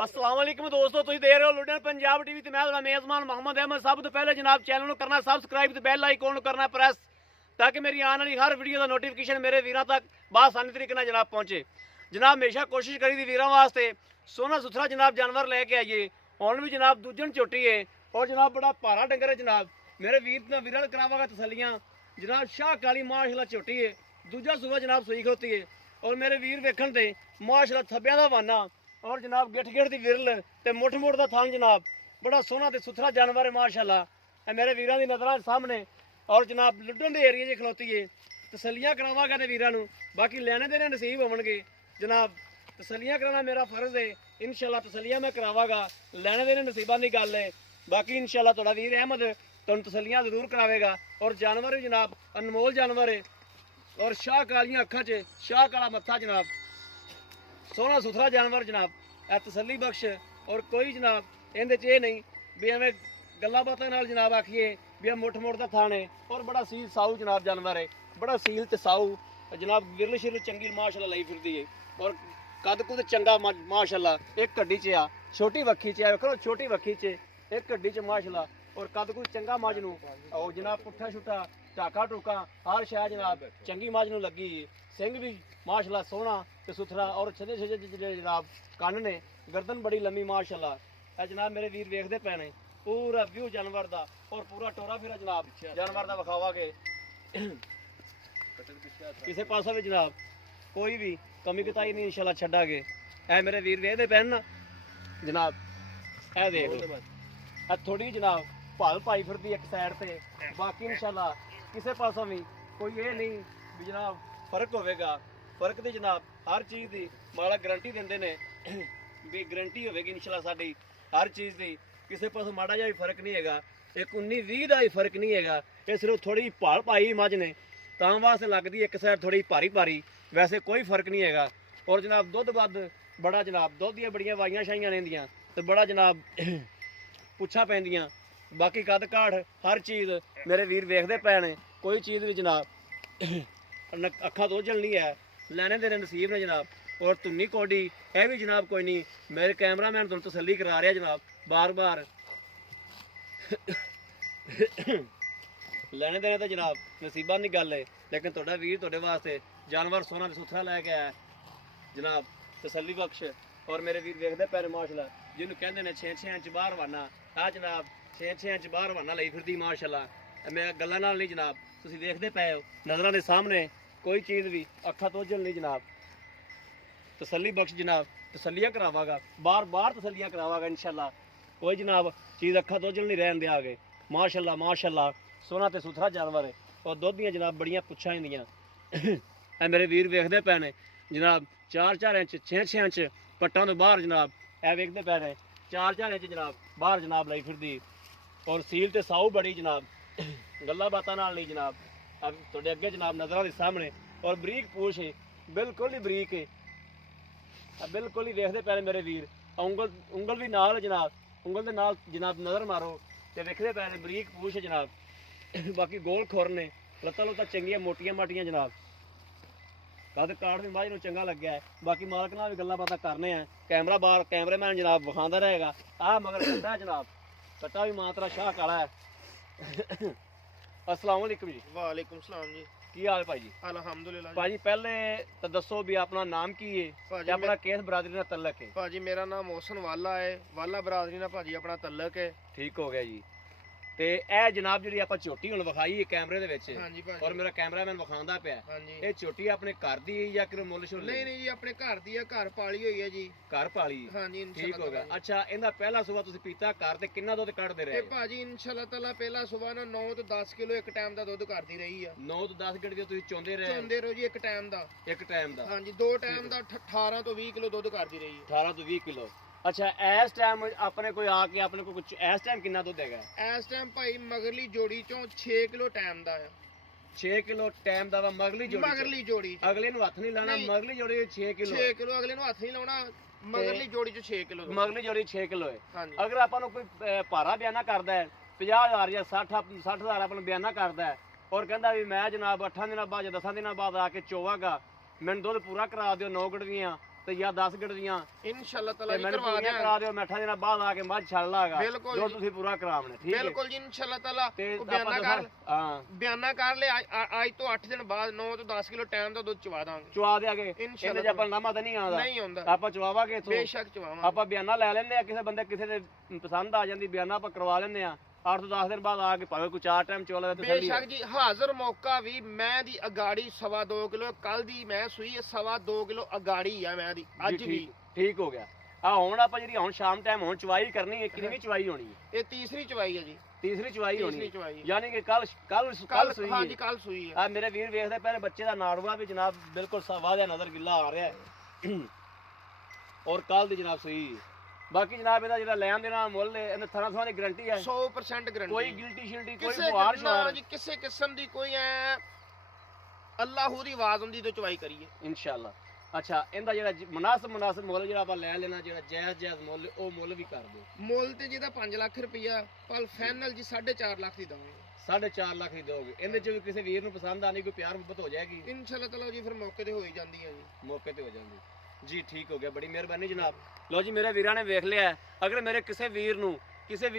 अस्सलाम वालेकुम दोस्तों, तुम देख रहे हो लुधियाना पंजाब टीवी ते मैं ਤੁਹਾਡਾ मेज़बान मोहम्मद अहमद। सब तो पहले जनाब चैनल ਨੂੰ करना सबसक्राइब ਤੇ ਬੈਲ ਆਈਕਨ ਨੂੰ ਕਰਨਾ ਪ੍ਰੈਸ ਤਾਂ ਕਿ ਮੇਰੀ ਆਉਣ ਵਾਲੀ ਹਰ ਵੀਡੀਓ ਦਾ ਨੋਟੀਫਿਕੇਸ਼ਨ ਮੇਰੇ ਵੀਰਾਂ ਤੱਕ ਬਾਸਾਨੀ ਤਰੀਕੇ ਨਾਲ ਜਨਾਬ ਪਹੁੰਚੇ। ਜਨਾਬ ਹਮੇਸ਼ਾ ਕੋਸ਼ਿਸ਼ ਕਰੀ ਦੀ ਵੀਰਾਂ ਵਾਸਤੇ ਸੋਹਣਾ ਸੁਥਰਾ ਜਨਾਬ ਜਾਨਵਰ ਲੈ ਕੇ ਆਈਏ। ਹੁਣ ਵੀ ਜਨਾਬ ਦੂਜਣ ਝੋਟੀ ਹੈ और जनाब बड़ा भारा डंगर है जनाब। मेरे वीर करावागा तसलियाँ जनाब। शाह काली माशाल्लाह झोटी है, दूजा सुबह जनाब सुई खड़ोती है और मेरे वीर वेखण ते माशाल्लाह थब्बियां दा वाना और जनाब गिठ गिठ दी विरल ते मुठ मुठ दा थन जनाब। बड़ा सोहना ते सुथरा जानवर है माशाल्लाह। मेरे वीरां दी नज़रां सामने और जनाब लुड्डन दे एरिए 'च खड़ोती है। तसलियाँ करावागा ते वीरां नूं, बाकी लैने देने नसीब होवणगे जनाब। तसलियाँ कराना मेरा फर्ज है, इंशाल्लाह तसलियाँ मैं करावागा। लैने देने नसीबां दी गल है, बाकी इंशाल्लाह थोड़ा वीर अहमद तुम तसलियाँ जरूर करावेगा। और जानवर भी जनाब अनमोल जानवर है और शाह कालियाँ अखा च शाह काला मत्था जनाब। सोहना सुथरा जानवर जनाब, ए तसली बख्श। और कोई जनाब इहदे च एह नहीं भी एवें गल्लां बातां नाल जनाब आखिए भी मुठ मुठ दा थाने। और बड़ा सील साऊ जनाब जानवर है, बड़ा सील ते साऊ जनाब। विरल शिरल चंगी माशाल्लाह लई फिरदी है और कद कुद चंगा माशाल्लाह। एक गड्डी च आ, छोटी वक्खी च आ, वेखो छोटी वक्खी च एक गड्डी च माशाल्लाह। और कद कोई चंगा मज नूं और जनाब पुट्ठा छुट्टा टाका टूका हर शह जनाब चंगी मज नूं लगी। सिंह भी माशाल्लाह सोहना ते सुथरा और छजे छजे जनाब कन्न ने, गर्दन बड़ी लम्मी माशाल्लाह। ए जनाब मेरे वीर वेखदे पए ने पूरा व्यू जानवर दा और पूरा टोरा फेरा जनाब जानवर दा विखावागे। किसे पासा भी जनाब कोई भी कमी कताई नहीं इंशाल्लाह छड्डांगे। ए मेरे वीर वेखदे पए ना जनाब। ए देख लो थोड़ी जनाब भाल पाई फिरदी एक साइड से, बाकी इंशाल्लाह किसी पासों भी कोई ये नहीं भी जनाब फर्क होगा। फर्क तो जनाब हर चीज़ की माड़ा गारंटी देंदे ने भी गारंटी होगी इंशाल्लाह साडी हर चीज़ की। किसी पासों माड़ा जिहा भी फर्क नहीं है, एक 19-20 का भी फर्क नहीं है। ये सिर्फ थोड़ी भाल पाई मझ ने तां वास्ते लगदी एक साइड थोड़ी भारी भारी, वैसे कोई फर्क नहीं है। और जनाब दुध बद बड़ा जनाब, दुध दियां बड़ियां वाइयां शाइयां रहिंदियां ते बड़ा जनाब पुछा पैंदियां। बाकी कद काठ हर चीज़ मेरे वीर वेखदे पए ने, कोई चीज़ भी जनाब अखा तो जल नहीं है, लैने देने नसीब ने जनाब। और धुन्नी कोडी यह भी जनाब कोई नहीं, मेरे कैमरामैन तुम तसल्ली करा रहा जनाब बार बार। लैने देने तो जनाब नसीबां दी गल है, लेकिन तुहाडा वीर तुहाडे वास्ते जानवर सोहना ते सुथरा लैके आया जनाब, तसल्ली बख्श। और मेरे वीर वेखदे पए ने माशाल्लाह, जिन्होंने कहते हैं 6-6 इंच बाहर वाना आ जनाब, 6-6 इंच बाहर वाना लई फिरदी माशाल्लाह। मैं गल्लां नाल नहीं जनाब, तुसीं देखदे पए हो नज़रां दे सामने कोई चीज़ भी अखा तो जल नहीं जनाब। तसल्ली बख्श जनाब, तसल्लियाँ करावागा बार बार तसल्लियाँ करावागा इंशाल्लाह। कोई जनाब चीज़ अखा तो जल नहीं रहन देंगे माशाल्लाह। माशाल्लाह सोहना ते सुथरा जानवर है और दुध दियां जनाब बड़ियां पुच्छां होंदियां। ए मेरे वीर वेखदे पए ने जनाब 4-4 इंच 6-6 इंच पट्टां तो बाहर जनाब ए वेखदे पए ने 4-4 इंच जनाब बाहर जनाब लई फिरदी। और सील ते साऊ बड़ी जनाब, गल्लां बातां नाल नहीं जनाब। अब तुहाडे अगे जनाब नज़रां दे सामने और बरीक पूछ है, बिल्कुल ही बरीक है, बिल्कुल ही वेखदे पए ने मेरे वीर। उंगल भी नाल जनाब, उंगल दे नाल जनाब नज़र मारो ते वेखदे पए ने बरीक पूछ है जनाब। बाकी गोल खुर ने, लत्तां लुत्तां चंगियां मोटियां माटियां जनाब। कद काठ भी मझ नूं चंगा लग्या है। बाकी मालक नाल भी गल्लां बातां करने हैं, कैमरामैन जनाब विखांदा रहेगा। आ मगर कट्टा जनाब, कट्टा भी मात्रा शाह काला है। अस्सलाम वालेकुम जी। वालेकुम सलाम जी। की हाल भाई जी? अल्हम्दुलिल्लाह भाजी पहले तो दसो भी अपना नाम की है ते अपना किस बरादरी नाल तल्लक है? भाजी मेरा नाम मोहसन वाला है, वाला बरादरी ना भाजी अपना तल्लक है। ठीक हो गया जी। ते ए जनाब जी आप झोटी हुण विखाई है कैमरे दे विच हाँ जी भाजी। और मेरा कैमरामैन विखांदा पिया, हाँ जी। ये झोटी अपने घर दी है या कि मुੱਲ शुल? नहीं नहीं जी अपने घर दी है, घर पाली हुई है जी। घर पाली? हाँ जी ठीक हो गया। इंशाल्लाह। अच्छा इहदा पहला सुबह तुसीं पीता घर ते कितना दुध कढदे रहे? ये भाजी इंशाल्लाह ताला पहला सुबह ना 9 ਤੋਂ 10 किलो एक टाइम ਦਾ ਦੁੱਧ ਕਰਦੀ ਰਹੀ ਆ। 9 ਤੋਂ 10 ਗੜਵੀਆਂ ਤੁਸੀਂ ਚੋਂਦੇ ਰਹੇ? ਚੋਂਦੇ ਰਹੋ ਜੀ ਇੱਕ ਟਾਈਮ ਦਾ। ਇੱਕ ਟਾਈਮ ਦਾ? हाँ जी, दो टाइम ਦਾ 18 ਤੋਂ 20 किलो ਦੁੱਧ ਕਰਦੀ ਰਹੀ ਹੈ। 18 ਤੋਂ 20 ਕਿਲੋ। अच्छा इस टाइम अपने कोई आके अपने को कुछ इस टाइम कितना दूध हैगा? ਇਸ ਟਾਈਮ ਭਾਈ ਮਗਰਲੀ ਜੋੜੀ ਚੋਂ 6 किलो टाइम ਦਾ ਆ। 6 ਕਿਲੋ ਟਾਈਮ ਦਾ ਵਾ ਮਗਲੀ ਜੋੜੀ? ਮਗਰਲੀ ਜੋੜੀ ਚ। ਅਗਲੇ ਨੂੰ ਹੱਥ ਨਹੀਂ ਲਾਣਾ, ਨਹੀਂ। ਮਗਲੀ ਜੋੜੀ 6 ਕਿਲੋ? 6 ਕਿਲੋ ਅਗਲੇ ਨੂੰ ਹੱਥ ਨਹੀਂ ਲਾਉਣਾ, ਮਗਰਲੀ ਜੋੜੀ ਚ 6 ਕਿਲੋ। ਮਗਲੀ ਜੋੜੀ 6 ਕਿਲੋ ਹੈ। हाँ जी। ਅਗਰ ਆਪਾਂ ਨੂੰ ਕੋਈ ਭਾਰਾ ਬਿਆਨਾ ਕਰਦਾ ਹੈ 50,000 ਜਾਂ 60,000 ਆਪਾਂ ਨੂੰ ਬਿਆਨਾ ਕਰਦਾ ਹੈ ਔਰ ਕਹਿੰਦਾ ਵੀ ਮੈਂ ਜਨਾਬ 8 ਦਿਨਾਂ ਬਾਅਦ ਜਾਂ 10 ਦਿਨਾਂ ਬਾਅਦ ਆ ਕੇ ਚੋਵਾਂਗਾ, ਮੈਨੂੰ ਦੁੱਧ ਪੂਰਾ ਕਰਾ ਦਿਓ 9 ਗੜਵੀਆਂ ਤੇ ਜਾਂ 10 ਗਿੱਟ ਦੀਆਂ ਇਨਸ਼ਾਅੱਲਾ ਤਾਲਾ ਤੇ ਜੀ ਮੈਨੂੰ ਕਰਵਾ ਪੂਰੀਆਂ ਦਿਆਂਗੇ। ਕਰਾ ਦਿਓ। ਮੈਂ 8 ਦਿਨਾਂ ਬਾਅਦ ਆ ਕੇ ਮੱਝ ਛੱਡ ਲਾਗਾ ਬਿਲਕੁਲ ਜੋ ਜੀ। ਤੁਸੀਂ ਪੂਰਾ ਕਰਾਵਣਾ, ਠੀਕ ਹੈ? ਬਿਲਕੁਲ ਜੀ ਇਨਸ਼ਾਅੱਲਾ ਤਾਲਾ ਤੇ ਉਹ ਆਪਾਂ ਹਾਂ ਬਿਆਨਾ ਕਰ ਲੈ ਅੱਜ ਤੋਂ 8 ਦਿਨ ਬਾਅਦ 9 ਤੋਂ 10 ਕਿਲੋ ਟਾਈਮ ਦਾ ਦੁੱਧ ਚਵਾ ਦਾਂਗੇ। ਚਵਾ ਦਿਆਂਗੇ। ਇਨਸ਼ਾਅੱਲਾ ਇਹਦੇ 'ਚ ਆਪਾਂ ਨਾਮਾ ਤਾਂ ਨਹੀਂ ਆਉਂਦਾ, ਨਹੀਂ ਆਉਂਦਾ, ਆਪਾਂ ਚਵਾਵਾਂਗੇ ਇੱਥੋਂ। ਬੇਸ਼ੱਕ ਚਵਾਵਾਂਗੇ। ਆਪਾਂ ਬਿਆਨਾ ਲੈ ਲੈਂਦੇ ਆ, ਕਿਸੇ ਬੰਦੇ ਕਿਸੇ ਦੇ ਪਸੰਦ ਆ ਜਾਂਦੀ ਬਿਆਨਾ ਆਪਾਂ ਕਰਵਾ ਲੈਂਦੇ ਆ। 8 ਤੋਂ 10 ਦਿਨ ਬਾਅਦ ਆ ਕੇ ਭਾਵੇਂ ਕੋਈ 4 ਟਾਈਮ ਚੋਲਾ ਤੇ ਬੇਸ਼ੱਕ ਜੀ ਹਾਜ਼ਰ ਮੌਕਾ ਵੀ ਮੈਂ ਦੀ ਅਗਾੜੀ 2.5 ਕਿਲੋ ਕੱਲ ਦੀ ਮੈਂ ਸੂਈ 2.5 ਕਿਲੋ ਅਗਾੜੀ ਆ ਮੈਂ ਦੀ ਅੱਜ ਵੀ। ਠੀਕ ਹੋ ਗਿਆ। ਆ ਹੁਣ ਆਪਾਂ ਜਿਹੜੀ ਹੁਣ ਸ਼ਾਮ ਟਾਈਮ ਹੁਣ ਚਵਾਈ ਕਰਨੀ ਹੈ, ਕਿੰਨੀ ਚਵਾਈ ਹੋਣੀ ਹੈ? ਇਹ ਤੀਸਰੀ ਚਵਾਈ ਹੈ ਜੀ, ਤੀਸਰੀ ਚਵਾਈ ਹੋਣੀ ਤੀਸਰੀ ਹੈ, ਚਵਾਈ। ਯਾਨੀ ਕਿ ਕੱਲ ਸੂਈ ਹਾਂਜੀ ਹੈ। ਕੱਲ ਸੂਈ ਹੈ। ਆ ਮੇਰੇ ਵੀਰ ਵੇਖਦੇ ਪਹਿਲੇ ਬੱਚੇ ਦਾ ਨਾੜੂਆ ਵੀ ਜਨਾਬ ਬਿਲਕੁਲ ਵਾਧਿਆ ਨਜ਼ਰ ਗਿੱਲਾ ਆ ਰਿਹਾ ਹੈ ਔਰ ਕੱਲ ਦੀ ਜਨਾਬ ਸੂਈ। ਬਾਕੀ ਜਨਾਬ ਇਹਦਾ ਜਿਹੜਾ ਲੈਣ ਦੇਣਾ ਮੁੱਲ ਇਹਨੇ ਥਾਂ ਦੀ ਗਾਰੰਟੀ ਹੈ, 100% ਗਾਰੰਟੀ। ਕੋਈ ਗਿਲਟੀ ਸ਼ਿਲਟੀ ਕੋਈ ਕਿਸੇ ਮੁਹਾਰ ਨਾ ਸ਼ੁਹਾਰ ਜੀ ਕਿਸੇ ਕਿਸਮ ਦੀ ਕੋਈ ਐ ਅੱਲਾਹੂ ਦੀ ਆਵਾਜ਼ ਹੁੰਦੀ ਤੇ ਚਵਾਈ ਕਰੀਏ ਇਨਸ਼ਾਅੱਲਾ। ਅੱਛਾ ਇਹਦਾ ਜਿਹੜਾ ਮੁਨਾਸਬ ਮੁੱਲ ਜਿਹੜਾ ਆਪਾਂ ਲੈ ਲੈਣਾ, ਜਿਹੜਾ ਜਾਇਜ਼ ਮੁੱਲ, ਉਹ ਮੁੱਲ ਵੀ ਕਰ ਦਿਓ। ਮੁੱਲ ਤੇ ਜਿਹਦਾ 5 ਲੱਖ ਰੁਪਇਆ ਪਰ ਫਾਈਨਲ ਜੀ 4.5 ਲੱਖ ਦੀ ਦਵਾਂਗੇ। 4.5 ਲੱਖ ਹੀ ਦੋਗੇ। ਇਹਦੇ ਚ ਵੀ ਕਿਸੇ ਵੀਰ ਨੂੰ ਪਸੰਦ ਆਣੀ, ਕੋਈ ਪਿਆਰ ਮੁਹੱਬਤ ਹੋ ਜਾਏਗੀ, ਇਨਸ਼ਾਅੱਲਾ ਤਾਲਾ ਜੀ ਫਿਰ ਮੌਕੇ ਤੇ ਹੋ ਹੀ ਜਾਂਦੀ ਹੈ ਜੀ। ਮੌਕੇ ਤੇ ਹੋ ਜਾਂਦੀ ਜੀ। ਠੀਕ ਹੋ ਗਿਆ, ਬੜੀ ਮਿਹਰਬਾਨੀ ਜਨਾਬ। ਲਓ ਜੀ ਮੇਰੇ ਵੀਰਾਂ ਨੇ ਵੇਖ ਲਿਆ। ਅਗਰ ਮੇਰੇ ਕਿਸੇ ਵੀਰ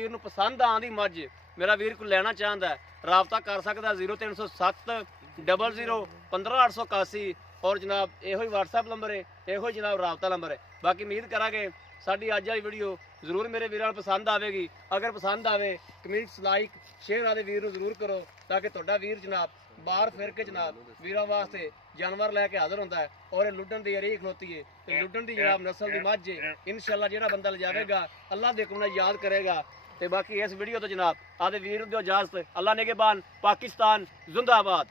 ਨੂੰ ਪਸੰਦ ਆਂਦੀ ਮੱਝ, ਮੇਰਾ ਵੀਰ ਕੋਈ ਲੈਣਾ ਚਾਹੁੰਦਾ ਹੈ, ਰਾਬਤਾ ਕਰ ਸਕਦਾ 0307 00 15881। ਔਰ ਜਨਾਬ ਇਹੋ ਹੀ WhatsApp ਨੰਬਰ ਹੈ, ਇਹੋ ਹੀ ਜਨਾਬ ਰਾਬਤਾ ਨੰਬਰ ਹੈ। ਬਾਕੀ ਉਮੀਦ ਕਰਾਂਗੇ ਸਾਡੀ ਅੱਜ ਵਾਲੀ ਵੀਡੀਓ ਜ਼ਰੂਰ ਮੇਰੇ ਵੀਰਾਂ ਨੂੰ ਪਸੰਦ ਆਵੇਗੀ। ਅਗਰ ਪਸੰਦ ਆਵੇ ਕਮੈਂਟਸ ਲਾਈਕ ਸ਼ੇਅਰ ਆਦੇ ਵੀਰ ਨੂੰ ਜ਼ਰੂਰ ਕਰੋ, ਤਾਂ ਕਿ ਤੁਹਾਡਾ ਵੀਰ ਜਨਾਬ ਬਾਹਰ ਫਿਰ ਕੇ ਜਨਾਬ ਵੀਰਾਂ ਵਾਸਤੇ ਜਾਨਵਰ ਲੈ ਕੇ ਹਾਜ਼ਰ ਹੁੰਦਾ ਹੈ। ਔਰ ਇਹ ਲੁੱਡਣ ਦੀ ਅਰੀ ਖਲੋਤੀ ਹੈ ਤੇ ਲੁੱਡਣ ਦੀ ਜਨਾਬ ਨਸਲ ਦੀ ਮੱਝ ਹੈ। ਇਨਸ਼ਾਅੱਲਾ ਜਿਹੜਾ ਬੰਦਾ ਲਿਜਾਵੇਗਾ ਅੱਲਾਹ ਦੇ ਹੁਕਮ ਨਾਲ ਯਾਦ ਕਰੇਗਾ। ਤੇ ਬਾਕੀ ਇਸ ਵੀਡੀਓ ਤੋਂ ਜਨਾਬ ਆਦੇ ਵੀਰ ਨੂੰ ਦਿਓ ਇਜਾਜ਼ਤ। ਅੱਲਾਹ ਨਿਗਹਿਬਾਨ। ਪਾਕਿਸਤਾਨ ਜ਼ਿੰਦਾਬਾਦ।